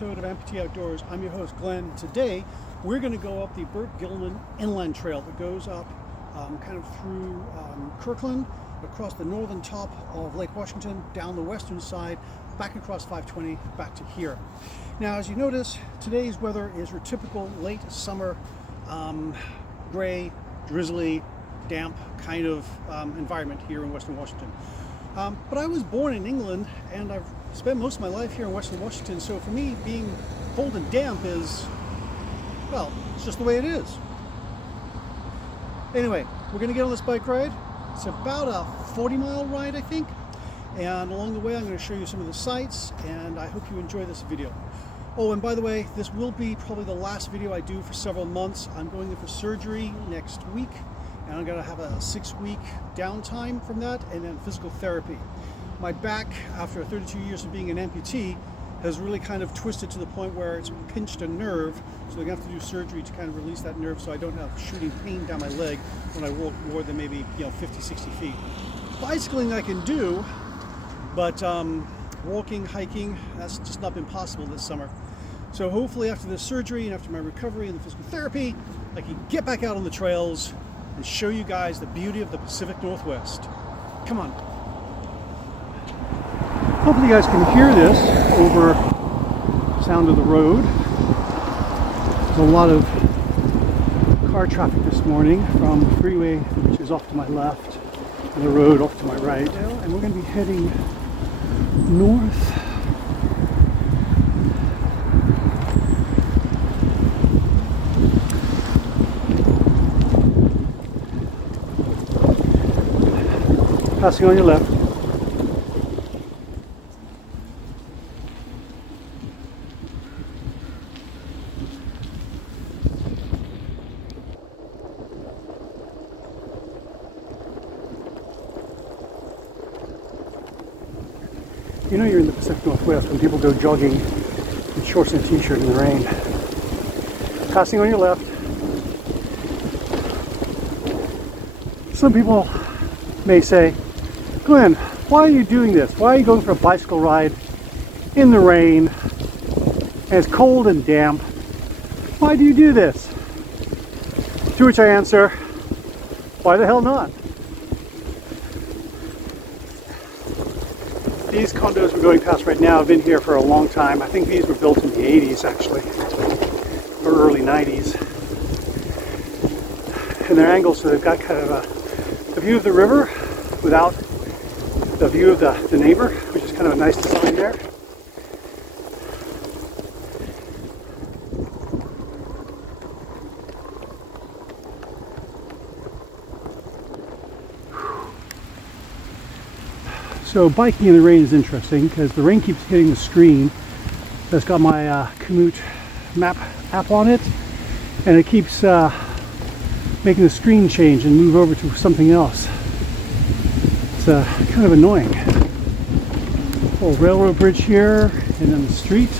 episode of Amputee Outdoors. I'm your host, Glenn. Today, we're going to go up the burke-gilman inland trail that goes up kind of through Kirkland, across the northern top of Lake Washington, down the western side, back across 520, back to here. Now, as you notice, today's weather is your typical late summer, gray, drizzly, damp kind of environment here in Western Washington. But I was born in England, and I've spent most of my life here in Western Washington, so for me, being cold and damp is, well, it's just the way it is. Anyway, we're going to get on this bike ride. It's about a 40-mile ride, I think. And along the way, I'm going to show you some of the sights, and I hope you enjoy this video. Oh, and by the way, this will be probably the last video I do for several months. I'm going in for surgery next week, and I'm going to have a 6-week downtime from that, and then physical therapy. My back, after 32 years of being an amputee, has really kind of twisted to the point where it's pinched a nerve, so they're going to have to do surgery to kind of release that nerve so I don't have shooting pain down my leg when I walk more than maybe 50, 60 feet. Bicycling I can do, but walking, hiking, that's just not been possible this summer. So hopefully after this surgery and after my recovery and the physical therapy, I can get back out on the trails and show you guys the beauty of the Pacific Northwest. Come on. Hopefully you guys can hear this over the sound of the road. There's a lot of car traffic this morning from the freeway, which is off to my left, and the road off to my right. And we're going to be heading north. Passing on your left. You know you're in the Pacific Northwest when people go jogging in shorts and a t-shirt in the rain. Passing on your left. Some people may say, Glenn, why are you doing this? Why are you going for a bicycle ride in the rain and it's cold and damp? Why do you do this? To which I answer, why the hell not? These condos we're going past right now have been here for a long time. I think these were built in the 80s actually, or early 90s. And they're angled so they've got kind of a view of the river without the view of the neighbor, which is kind of a nice design there. So biking in the rain is interesting because the rain keeps hitting the screen that's got my Komoot map app on it, and it keeps making the screen change and move over to something else. It's kind of annoying. Little railroad bridge here, and then the street.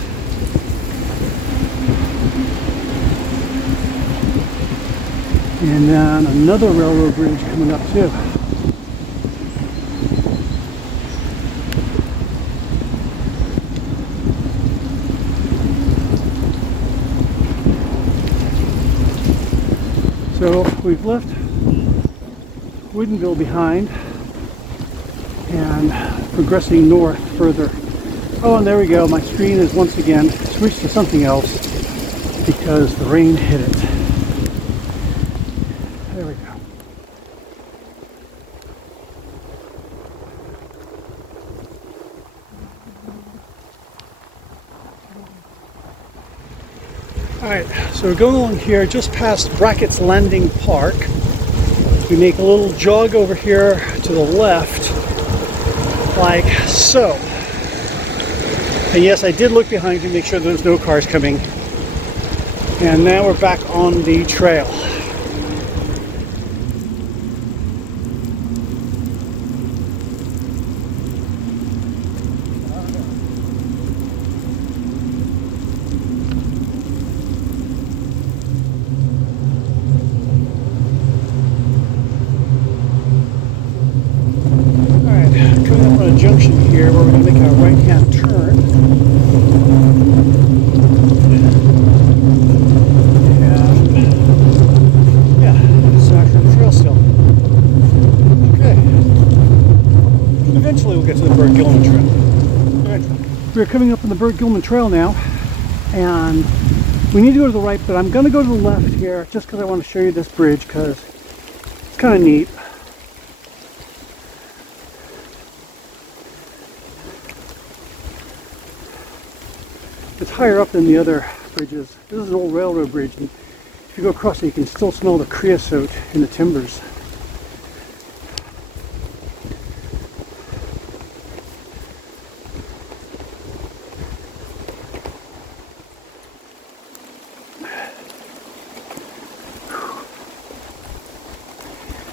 And then another railroad bridge coming up too. So we've left Woodinville behind and progressing north further. Oh, and there we go. My screen is once again switched to something else because the rain hit it. There we go. Alright, so we're going along here just past Brackett's Landing Park. We make a little jog over here to the left, like so. And yes, I did look behind to make sure there was no cars coming. And now we're back on the trail. Junction here where we're going to make a right-hand turn. burke-gilman trail. We're coming up on the burke-gilman trail now, and we need to go to the right, but I'm going to go to the left here just because I want to show you this bridge because it's kind of neat. It's higher up than the other bridges. This is an old railroad bridge, and if you go across it, you can still smell the creosote in the timbers.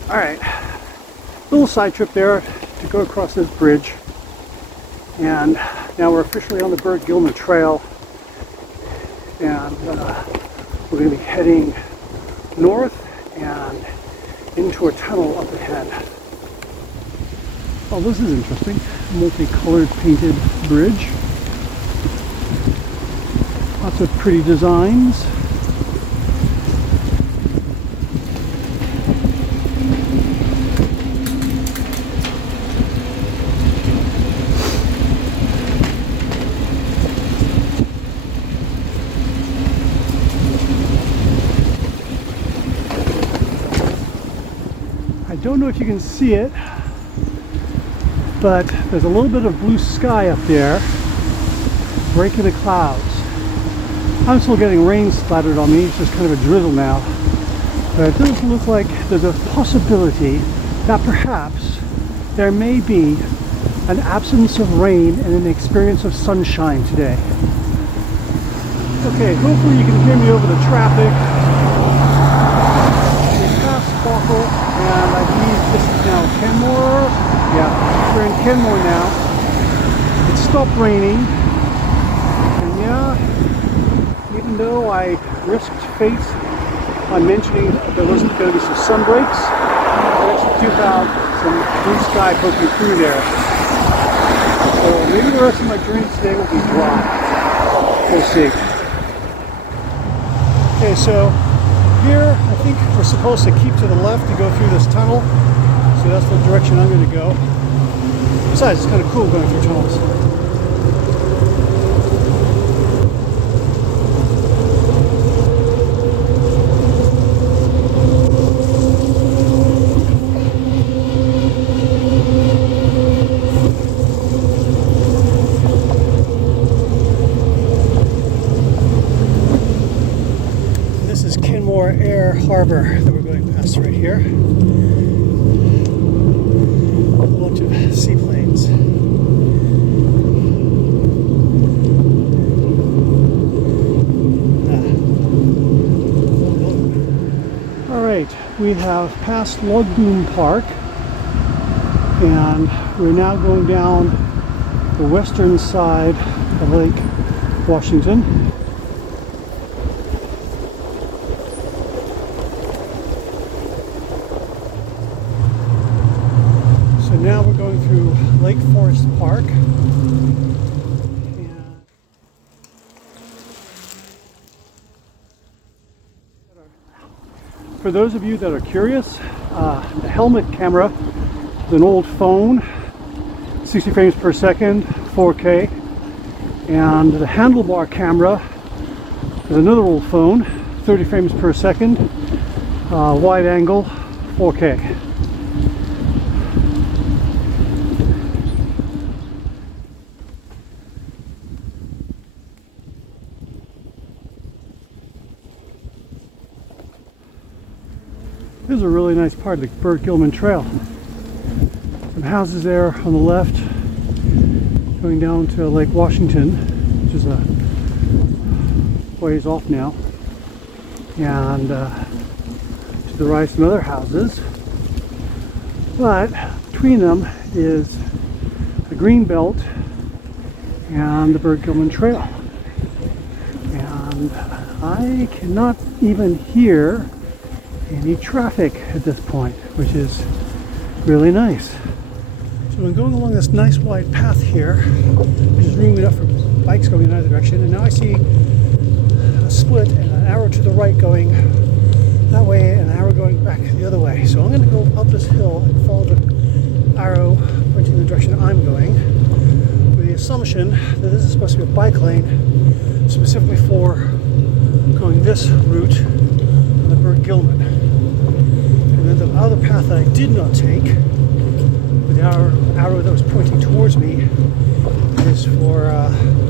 Alright, little side trip there to go across this bridge, and now we're officially on the burke-gilman trail, and we're going to be heading north and into a tunnel up ahead. Oh, this is interesting. Multicolored painted bridge. Lots of pretty designs. I don't know if you can see it, but there's a little bit of blue sky up there, breaking the clouds. I'm still getting rain splattered on me. It's just kind of a drizzle now, but it does look like there's a possibility that perhaps there may be an absence of rain and an experience of sunshine today. Okay, hopefully you can hear me over the traffic. And I believe this is now Kenmore. Yeah, we're in Kenmore now. It stopped raining. And yeah, even though I risked fate by mentioning there wasn't going to be some sun breaks, I actually do have some blue sky poking through there. So maybe the rest of my journey today will be dry. We'll see. Okay, so here, I think we're supposed to keep to the left to go through this tunnel, so that's the direction I'm going to go. Besides, it's kind of cool going through tunnels. Harbor that we're going past right here. A bunch of seaplanes. Alright, we have passed Log Boom Park, and we're now going down the western side of Lake Washington. Now we're going through Lake Forest Park. And for those of you that are curious, the helmet camera is an old phone, 60 frames per second, 4K, and the handlebar camera is another old phone, 30 frames per second, wide angle, 4K. This is a really nice part of the burke-gilman trail. Some houses there on the left going down to Lake Washington, which is a ways off now, and to the right some other houses, but between them is the green belt and the burke-gilman trail, and I cannot even hear any traffic at this point, which is really nice. So I'm going along this nice wide path here, which is room enough for bikes going in either direction, and now I see a split and an arrow to the right going that way and an arrow going back the other way. So I'm going to go up this hill and follow the arrow pointing in the direction I'm going. assumption that this is supposed to be a bike lane specifically for going this route on the burke-gilman. And then the other path that I did not take, with the arrow that was pointing towards me, is for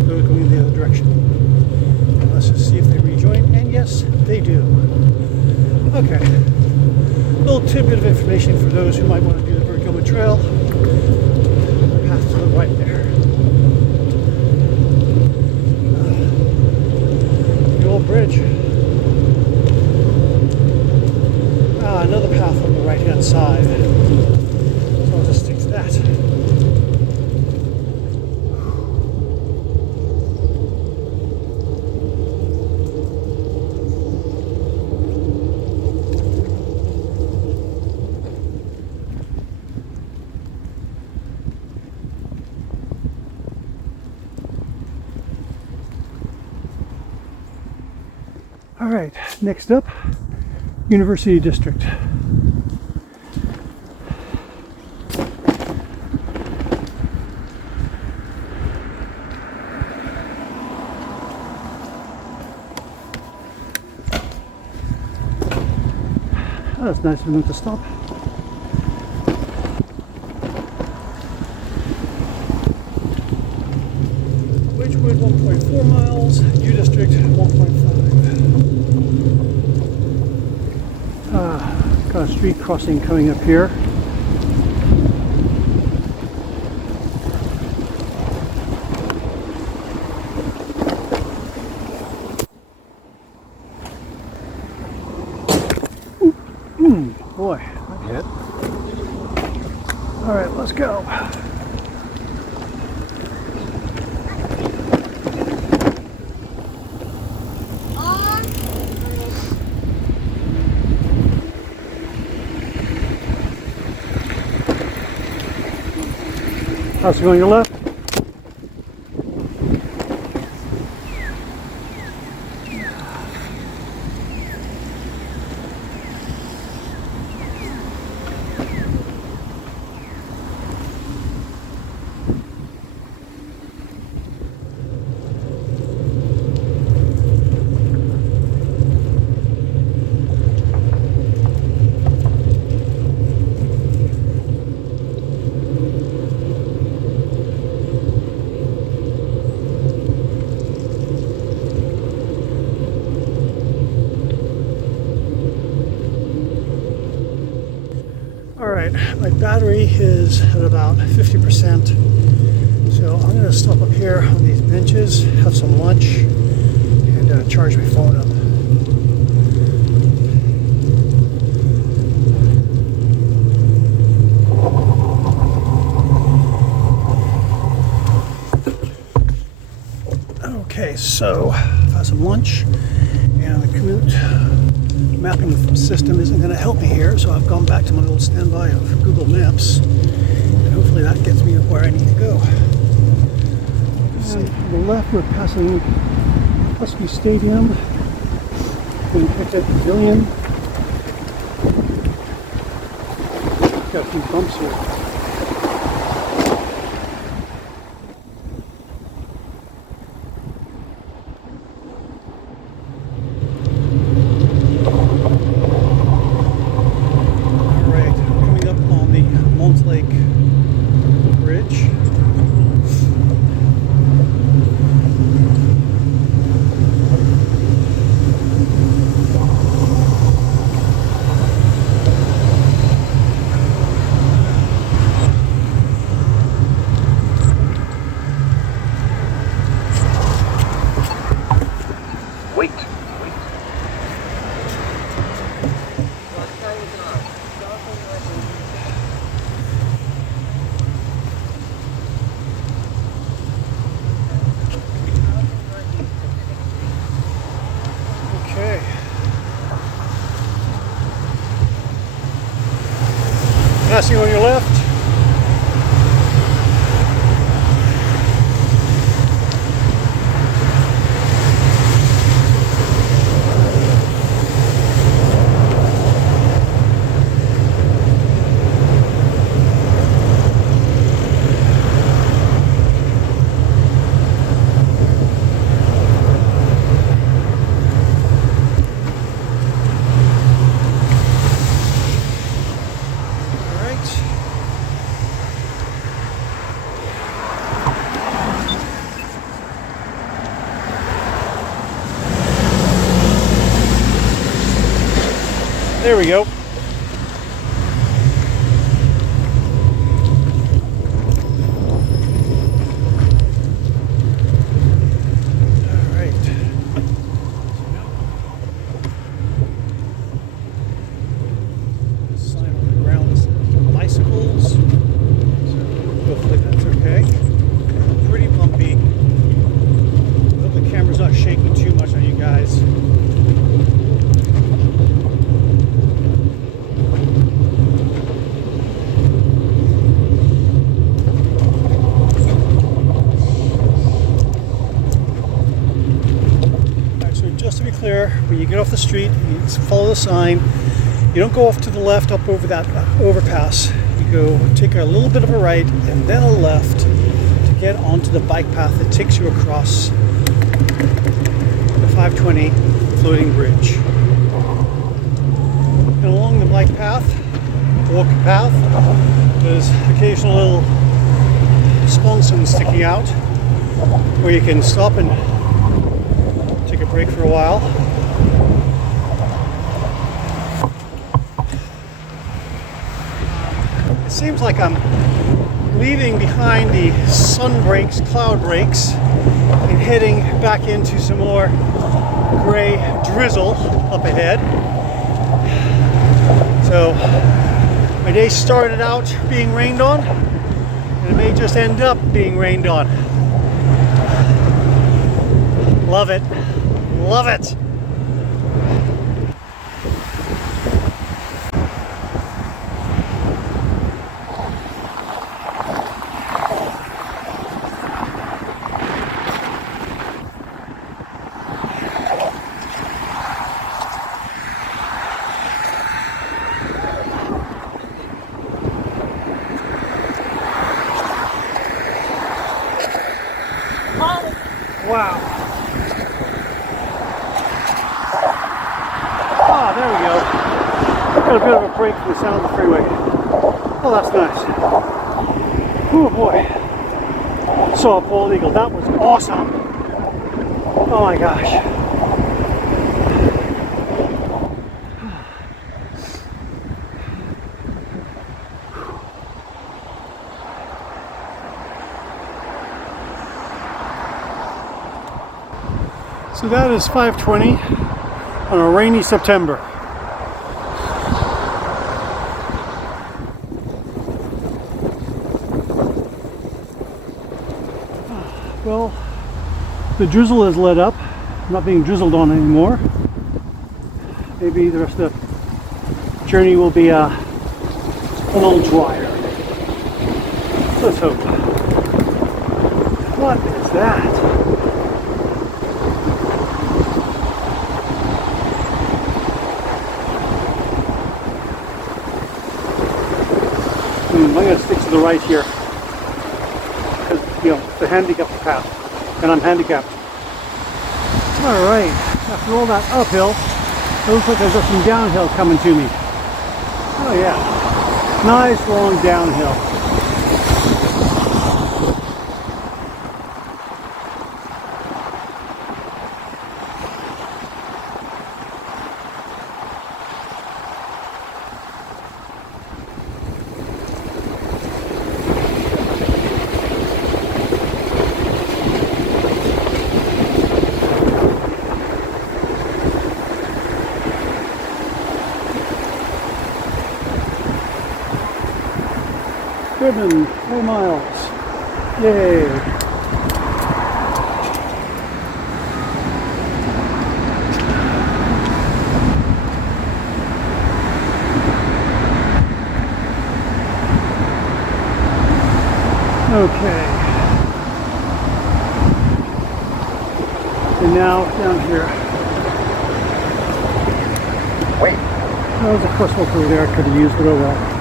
those going the other direction. And let's just see if they rejoin. And yes, they do. Okay. A little tidbit of information for those who might want to do the burke-gilman trail. The path to the right there. The old bridge. Another path on the right hand side. So I'll just stick to that. All right, next up, University District. Oh, that's nice of them to stop. Wedgewood 1.4 miles, U District 1.5. Got a street crossing coming up here. Boy, that hit. All right, let's go. How's it going, your left? Alright, my battery is at about 50%, so I'm going to stop up here on these benches, have some lunch, and charge my phone up. Okay, so I've had some lunch, and the commute mapping system isn't going to help me here, so I've gone back to my old standby of Google Maps, and hopefully that gets me where I need to go. And to the left, we're passing Husky Stadium and Cricket Pavilion. Got a few bumps here. Passing on your left. There we go. When you get off the street, you follow the sign. You don't go off to the left up over that overpass. You go take a little bit of a right and then a left to get onto the bike path that takes you across the 520 floating bridge. And along the bike path, walk path, there's occasional little sponsons sticking out where you can stop and take a break for a while. It seems like I'm leaving behind the sun breaks, cloud breaks, and heading back into some more gray drizzle up ahead. So my day started out being rained on, and it may just end up being rained on. Love it. Love it. Wow. Ah, there we go. Got a bit of a break from the sound of the freeway. Oh, that's nice. Oh boy. Saw a bald eagle. That was awesome. Oh my gosh. So that is 5:20 on a rainy September. Well, the drizzle has let up. I'm not being drizzled on anymore. Maybe the rest of the journey will be a little drier. Let's hope. What is that? I'm going to stick to the right here because, you know, it's a handicapped path and I'm handicapped. Alright, after all that uphill, it looks like I've got some downhill coming to me. Oh yeah, nice long downhill. Driven 4 miles. Yay. Okay. And now down here. Wait. That was a crosswalk over there I could have used, but oh well.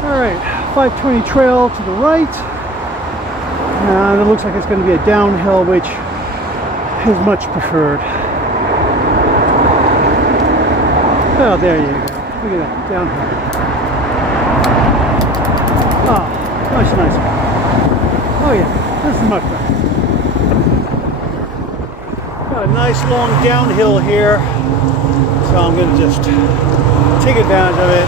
Alright, 520 trail to the right, and it looks like it's going to be a downhill, which is much preferred. Oh, there you go. Look at that, downhill. Oh, Much nicer. Oh yeah, this is much better. Got a nice long downhill here, so I'm going to just take advantage of it,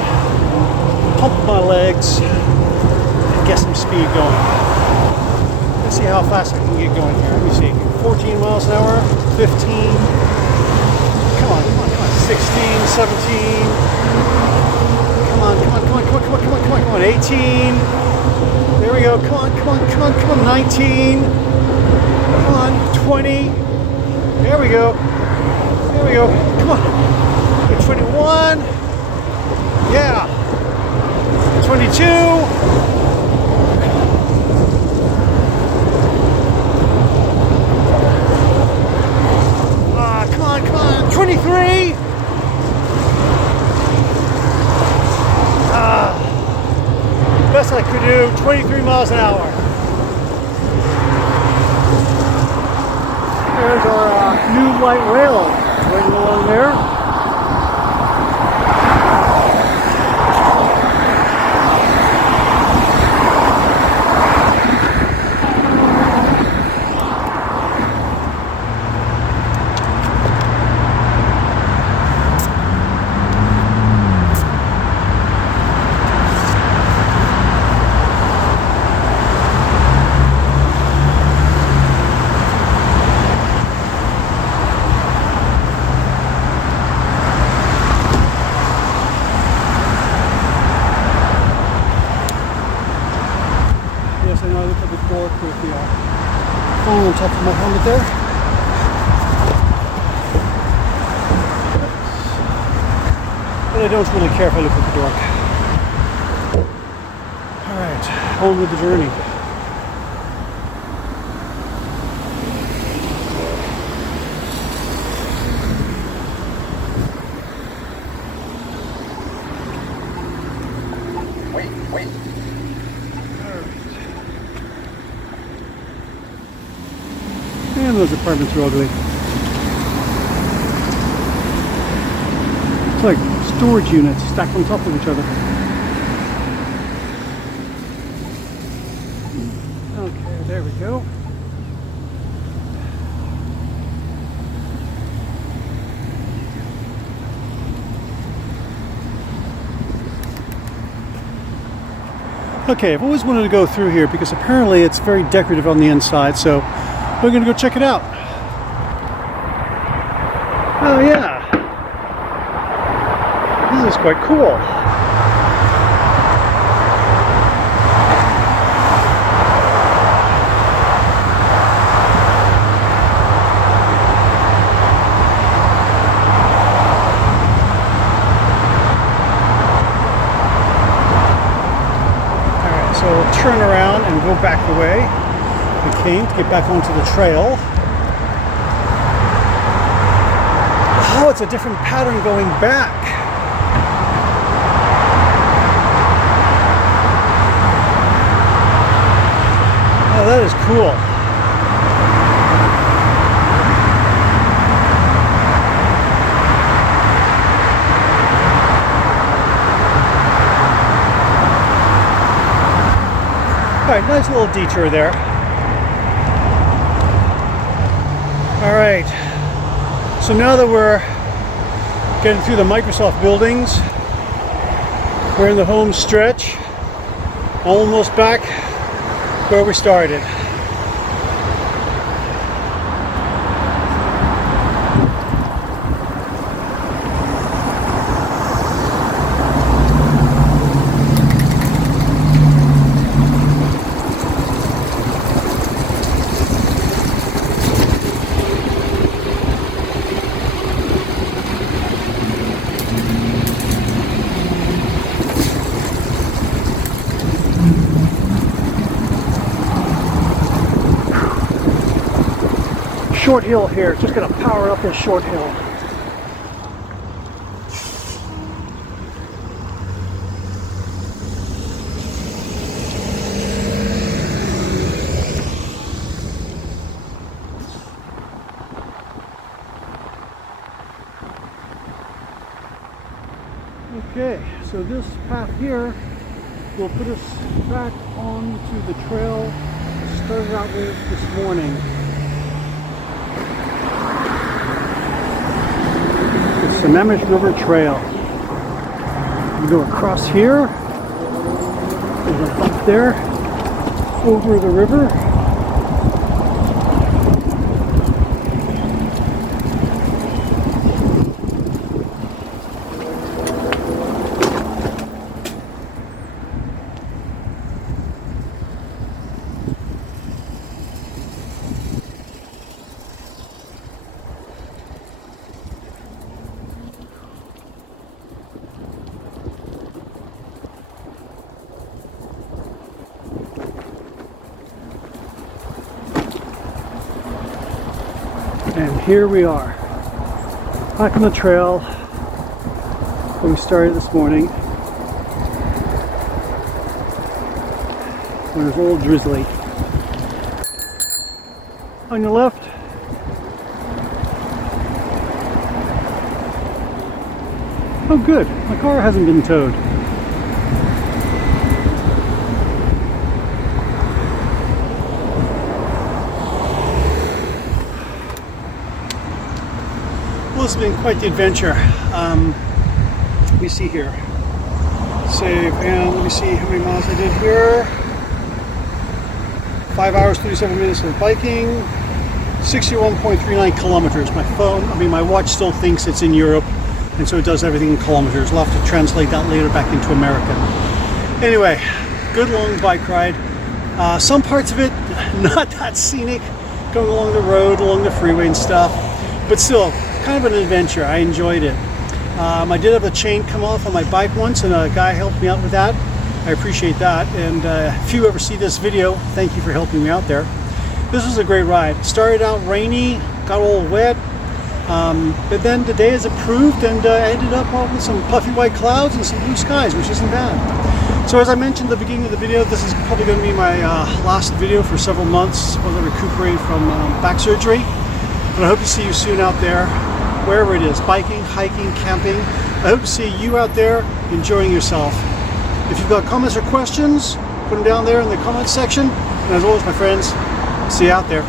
pump my legs, and get some speed going. Let's see how fast I can get going here. Let me see. 14 miles an hour, 15. Come on, 16, 17. Come on, 18. There we go. Come on, 19. Come on, 20. There we go. Come on. 21. Yeah. 22. Come on. 23. Best I could do, 23 miles an hour. There's our new light rail waiting along there. Yes, I know I look like a dork with the phone on top of my helmet there. But I don't really care if I look like a dork. Alright, on with the journey. Wait. And those apartments are ugly. It's like storage units stacked on top of each other. Okay, there we go. Okay, I've always wanted to go through here because apparently it's very decorative on the inside, so we're going to go check it out. Oh yeah, this is quite cool. Alright, so we'll turn around and go back the way we came to get back onto the trail. Oh, it's a different pattern going back. Oh, that is cool. All right, nice little detour there. All right, so now that we're getting through the Microsoft buildings, we're in the home stretch, almost back where we started. Short hill here, just gonna power up this short hill. Okay, so this path here will put us back onto the trail I started out with this morning. It's the Memesh River Trail. We go across here, there's a bump there, over the river. And here we are, back on the trail where we started this morning, when it was a little drizzly. On your left, oh good, my car hasn't been towed. Well, this has been quite the adventure. Let me see here. Save, and let me see how many miles I did here. 5 hours, 37 minutes of biking. 61.39 kilometers. My watch still thinks it's in Europe, and so it does everything in kilometers. I'll have to translate that later back into American. Anyway, good long bike ride. Some parts of it not that scenic, going along the road, along the freeway and stuff, but still kind of an adventure. I enjoyed it. I did have a chain come off on my bike once, and a guy helped me out with that. I appreciate that, and if you ever see this video, thank you for helping me out there. This was a great ride. Started out rainy, got all wet, but then the day has improved, and ended up with some puffy white clouds and some blue skies, which isn't bad. So as I mentioned at the beginning of the video, this is probably going to be my last video for several months while I recuperate from back surgery. But I hope to see you soon out there, wherever it is, biking, hiking, camping. I hope to see you out there enjoying yourself. If you've got comments or questions, put them down there in the comments section. And as always, my friends, see you out there.